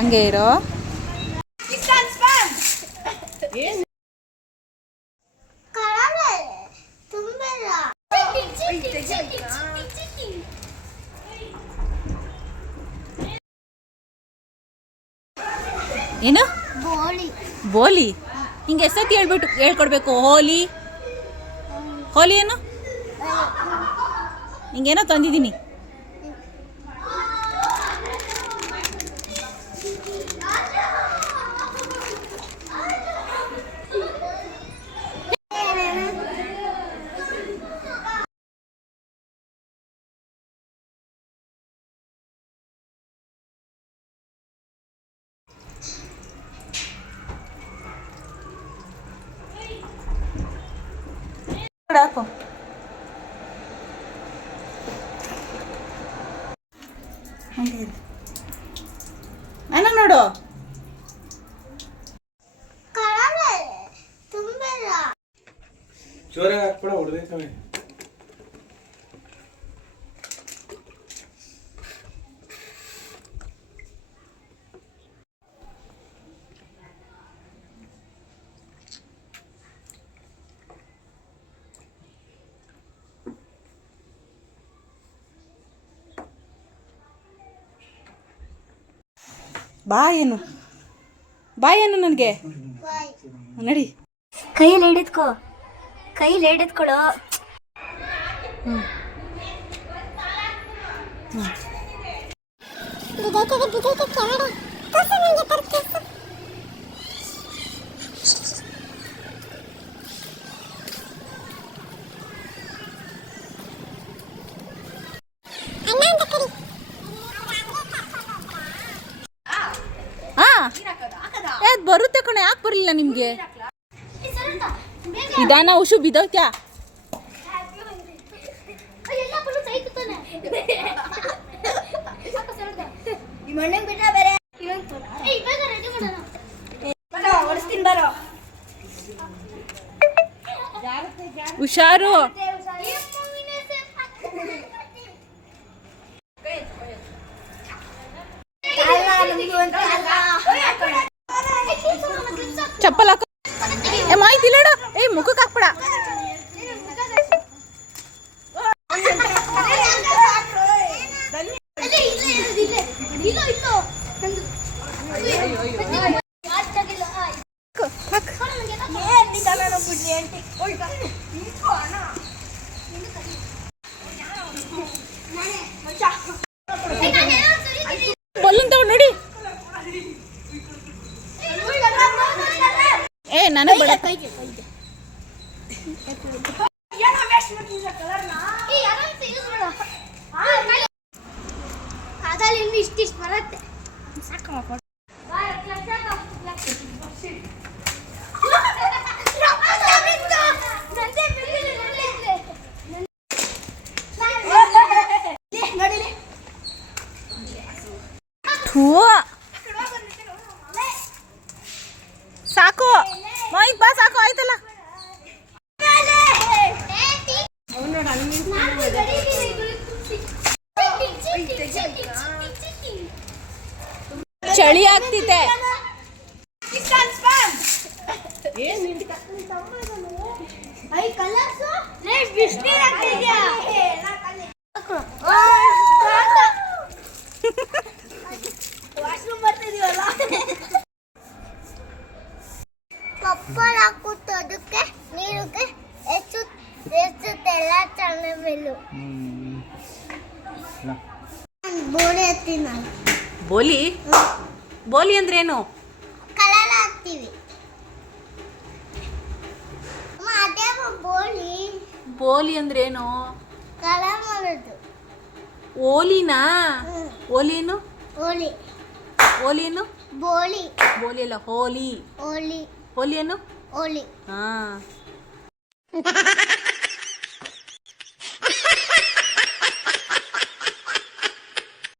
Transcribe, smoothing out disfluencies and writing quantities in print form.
ಹಂಗೆ ಇರೋ. ಏನು ಬೋಲಿ? ಹಿಂಗೆ ಎಷ್ಟೊತ್ತಿ ಹೇಳ್ಕೊಡ್ಬೇಕು? ಹೋಲಿ ಹೋಲಿ ಏನು? ಹಿಂಗೇನೋ ತಂದಿದ್ದೀನಿ. ಹಾಕು. ನನ್ನ ನೋಡು. ಜೋರಾಗಿ ಹಾಕ್ಬೇಡ, ಹೊಡೆದೈತವೆ. ಬಾ ಏನು ನನಗೆ ನಡಿ. ಕೈಯಲ್ಲಿ ಹಿಡಿದ್ಕೋ, ಕೈಯಲ್ಲಿ ಹಿಡಿದ್ಕೊಳು. ಬರುತ್ತೆ ಕಣೆ, ಯಾಕೆ ಬರಲಿಲ್ಲ ನಿಮಗೆ? ನಿಧಾನ ಉಷು, ಬಿದ್ದೋಗ್ತ್ಯಾ? ಹುಷಾರು. ಚಪ್ಪಲ್ ಹಾಕೋ. ಮಾಹಿತಿ ಇಲ್ಲಡ. ಮುಖಕ್ಕೆ ಹಾಕ್ಬೇಡ. ಬಲ್ಲೂನ್ ತಗೊಂಡು ನೋಡಿ. ನನಗೆ ಬೇಡ. ಇಷ್ಟಿಷ್ಟು ಬರುತ್ತೆ. ಸಾಕು ಮೋಹಿತ್, ಬಾ ಸಾಕು, ಆಯ್ತಲ್ಲ. ಚಳಿ ಆಗ್ತಿದೆ. ಪಪ್ಪಲ್ ಹಾಕುತ್ತದಕ್ಕೆ ನೀರಿಗೆ ಹೆಚ್ಚುತ್ತೆಲ್ಲ ಚೆನ್ನಾಗಿಲ್ಲ. ಬೋಲಿ ಹತ್ತೀನಿ ನಾನು. ಬೋಲಿ? ಬೋಲಿ ಅಂದ್ರೇನು? ಕಲರ್ ಹಾಕ್ತೀವಿ. ಅದೇ ಬೋಲಿ. ಬೋಲಿ ಅಂದ್ರೇನು? ಕಲರ್ ಮಾಡೋದು. ಓಲಿನಾ? ಓಲಿ ಏನು? ಓಲಿ. ಓಲಿ ಏನು? ಬೋಲಿ. ಬೋಲಿ ಅಲ್ಲ, ಹೋಲಿ. ಓಲಿ. ಹೋಲಿ ಏನು? ಓಲಿ. ಹಾ